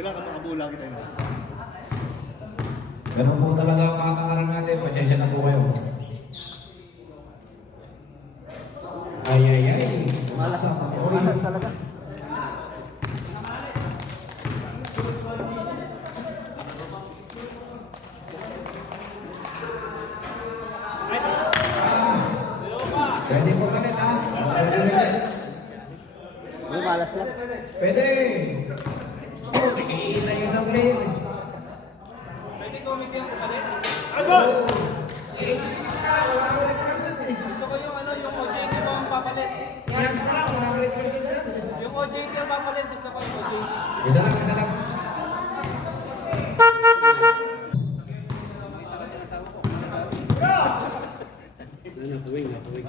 Kailangan makabuo lagi tayo na. Ganun po talaga ang kakakaran natin. Pasensya na po kayo. Ay, ay, ay. Malas talaga. Pwede po ulit ha. Malas lang. Pwede. Oh, tig-iisa yung isang player. Pwede comedy ang pumalit. Gusto ko yung yung OJT mo ang papalit. Yung OJT ang papalit, gusto ko yung OJT. Isa lang, isa lang.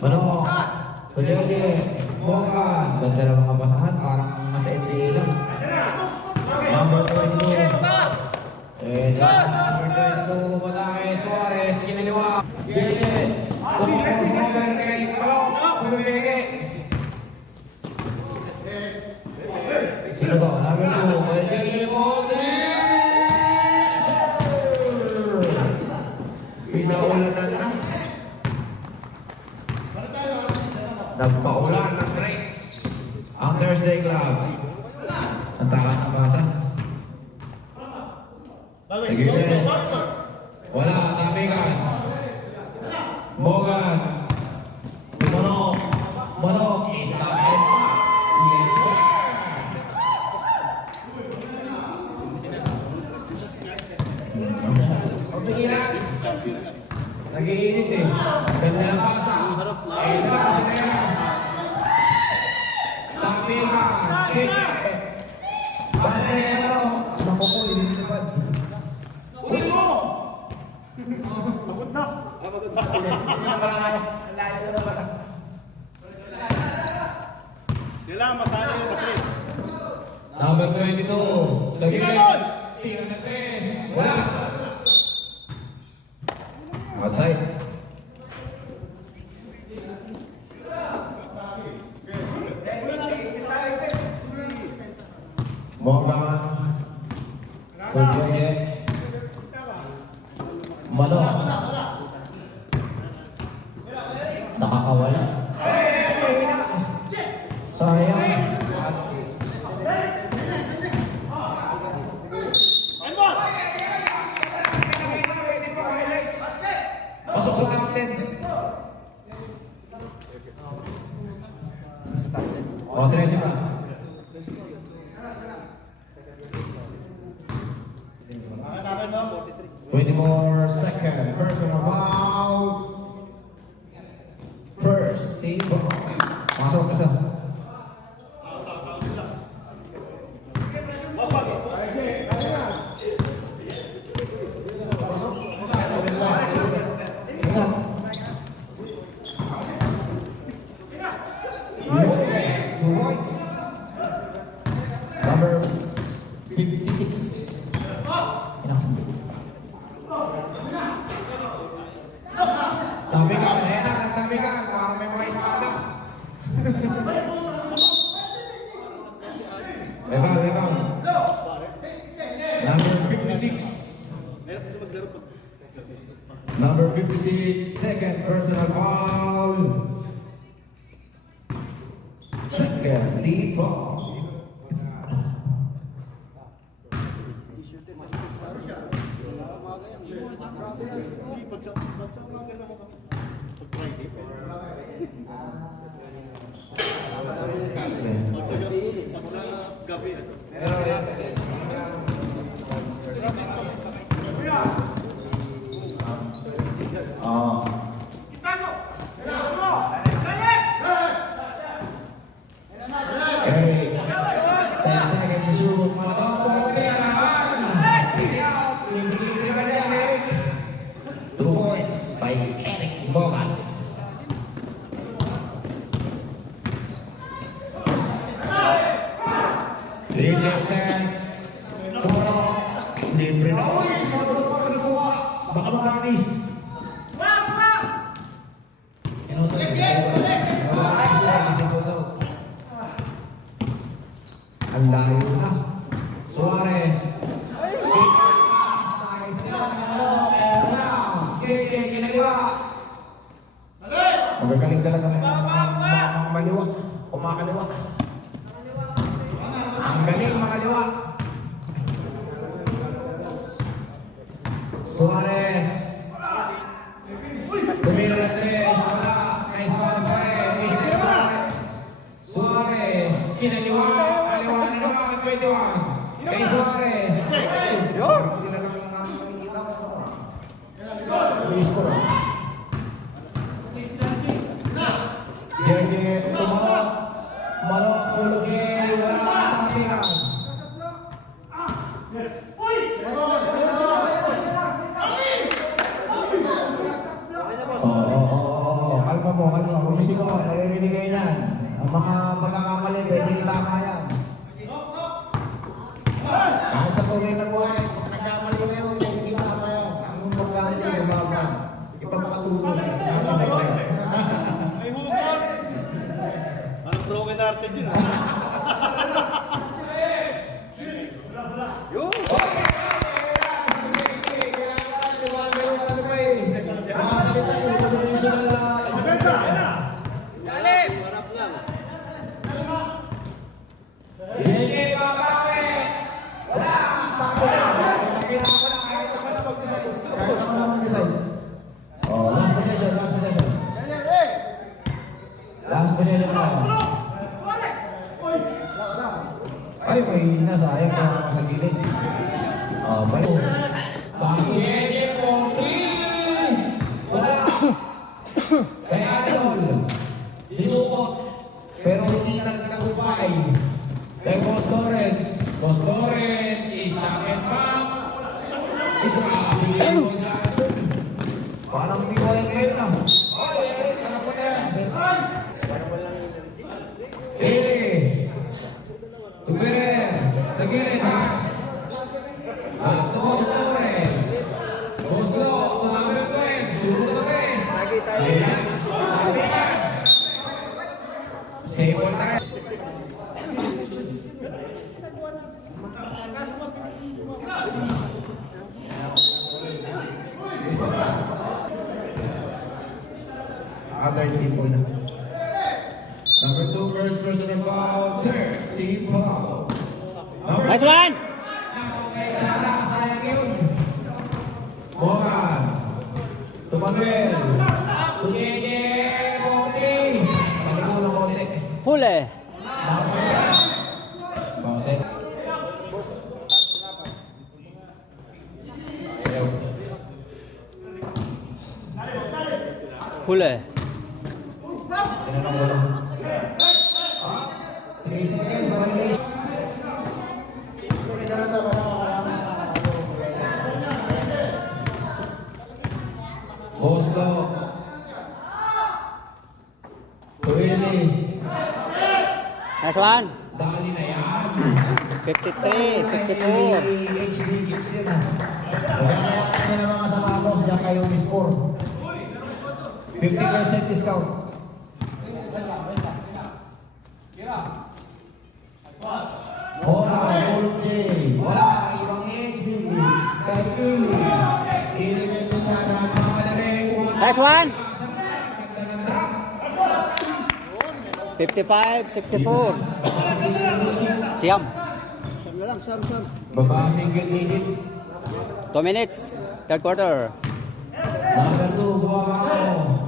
Ano? Kunyari, Mokan. Ganda ng mga basahan, parang nasa NBA lang. Number 22. Number 22, Malaki, Suarez, kinaliwa. Gilid. Tumapos mo kay Palok. Pumipili. Sino ba? Number 2, Gilid Modric. Pinaulan na lang. Nagpaulan ng Grace. Ang Thursday Club. Ang takas ng basa. Sige ulit. Wala, tabigan. Mogan. Manok. Manok. Istapin. Yes. Ang pigilan. Nag-iinit eh. Ganda ng basa. Ayun na, si Teras. Tabigan. Kike. Barrero. Naku po, hindi nilipad. Ulit mo! Pagod na! Pagod na! Kailangan masali yun sa Chris. Number 22. Sa gilid. Ginagol! Tira na 3. Wala. Outside. Morgan. Kujoye. Manok. Nakakawala. Sayang. Handball! Pasok sa captain. O, 13 pa. Nakanakan mo? 20 more second. Personal foul. First team ball. Masuk ka sa. Number 56. Tabi ka, tabi ka. Parang may mga isada. Leba. Number 56. Number 56, second personal foul. Second lead ball. Hindi, pag sa mga gano'n mo kami. Pag Friday, pwede. Pag sa gabi, Okay. 10 seconds to shoot. Malapang po. 2 points by Eric Mogan. Libre na. Baka makamis. Ang layo na. Suarez. Galing talaga mga maliwa. Kumakaliwa. Ang galing mga liwa. Suarez. Tumira na 3. Wala. Nice one pa rin. Mr. Suarez. Kinaliwa. Kaliwa na naman. 21. Kay Suarez. Sila lang ang nakikita ko. Score. Jerry tumalok. Malok. Pulugi. Wala. Tangtingan. Kalma mo. Bumisi ko mo. Naririnig kayo yan. Ang mga pagkakamali, pwede kitama yan. Kahit sa tunay na buhay, nagkamali kayo, pwede kitama yan. Ang pagkamali, lumaban. Ipagpatuloy. May hugot! Anong broken hearted yun? Yun! Galing! Harap lang. Last possession na. Ay, may nasayang ka sa gilid. Bayo. Bakit? Wala. Kaya Idol. Dinukot. Pero hindi nagkakupay. Kay Boss Torres. Boss Torres is coming back. Parang hindi ko lang ngayon na. Ay, ano po na yan? Tuberer. Sa gilid, Hans. Boss Torres. Boss Lo. Number 12. Suro sa best. Save all time. Other team po na. Number 2, first personal foul, third team foul. Nice one! Sayang yun. Moran. Tumanuel. Tumige. Konti. Paliko ng konti. Huli! Bawset. Huli! Tinanong ko lang. 3 seconds sa kanila. Bosco. Tuwili. Nice one! Dali na yan. 53, 64. HB Kids yan ah. Kaya na mga sapatos, diyan kayo miscore. 50% discount. Wala, Paul J. Wala, ibang HB Kids. Kay Philly. Ilagay ko na ng mga laleng. Nice one! 55, 64. Siyam. Baba single digit. 2 minutes. Third quarter. Number 2, buwang ako.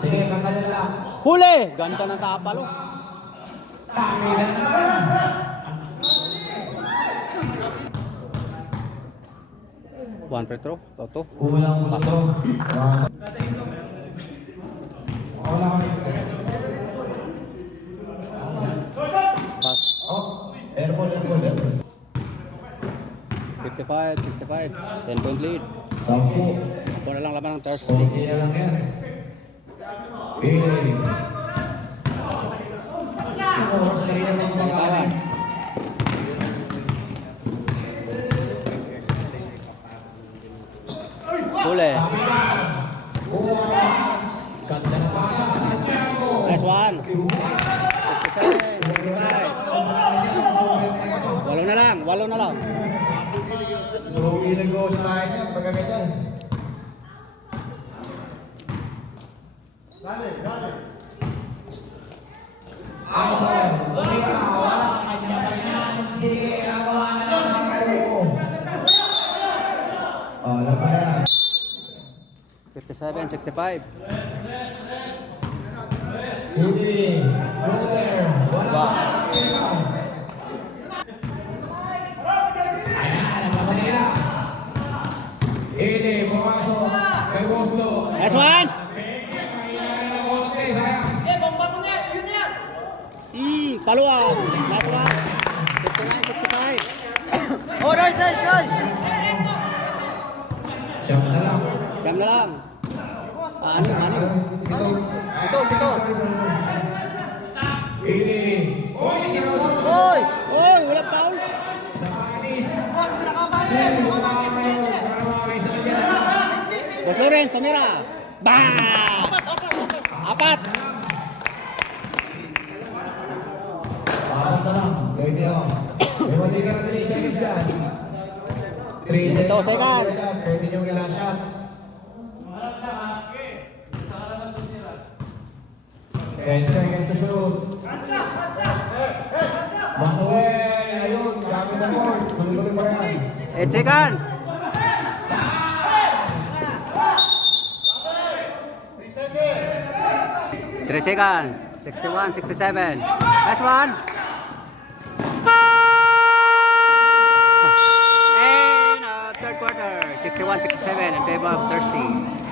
Sige, kakalan lang. Huli! Ganda ng tapalo. Kami na naman. One free throw. Toto. Kulang gusto. Wala kami. Pass. Oh, airball. 55, 65. 10 point lead. 10. Ito na lang laban ng Thursday. Konti na lang yan. Pili. Oras na rin ang mga Tawan. Huli. Ganda na pasa sa Santiago. Nice one. 57, 65. Walo na lang. Lugi na go sa lahat yan, pagkaganyan. Out. Tumira. Wala. Kanya-kanya. Sige. Nagawa na lang ang grupo. Oh, laban na yan. 57-65. Hindi. Brother. Wala. Ayan. Ang Manila. Ini. Pumasok. Kay Boslo. Nice one! Okay, sayang. Eh, bomba mo nga! Yun yan! Paluan. Nice one. 59-65. Oh, nice, nice, nice! Siyam na lang. Siyam na lang. Ano? Ito. Ini. Oy, sinusok. Oy! Oy! Wala foul! Nakanis. Boss, pinakabanin! Wala kang schedule! Karawakay sa kanya. Boss Lawrence, tumira! Bang! Apat! Apat na lang. Pwede ako. May mati ka na 3 seconds dyan. 3 seconds. 2 seconds. Pwede nyo ilang shot. 10 seconds to shoot. Manuel, ayun, gamit ang board. Tuloy-tuloy pa yan. 8 seconds! 3 seconds. 61-67. Last one. And third quarter. 61-67 in favor of Thirsty.